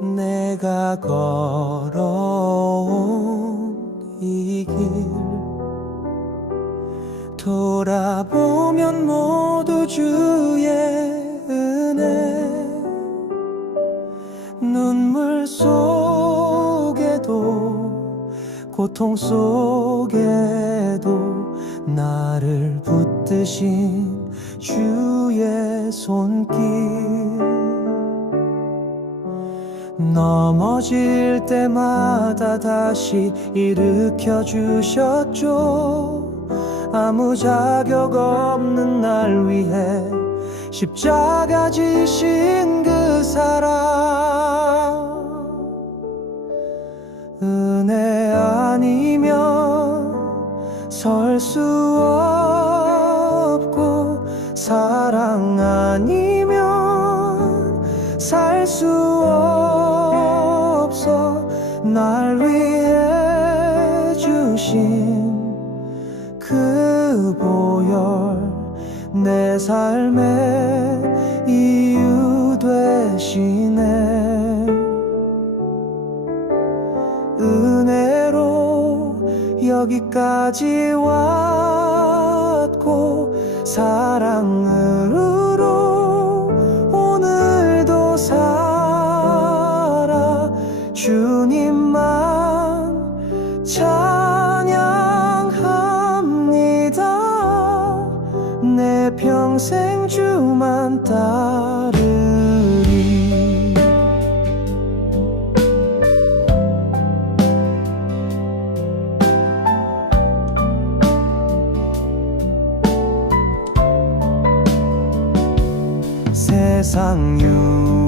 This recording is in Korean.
내가 걸어온 이 길. 돌아보면 모두 주의 은혜. 눈물 속에도 고통 속에도 나를 붙드신 주의 손길 넘어질 때마다 다시 일으켜 주셨죠. 아무 자격 없는 날 위해 십자가 지신 그 사랑 은혜 아니면 설 수 없고 사랑 아니면 살 수 없어 날 위해 주신 그 보혈 내 삶의 이유 되시네. 은혜로 여기까지 왔고 사랑으로 오늘도 살아 주님 내 평생 주만 따르리. 세상 유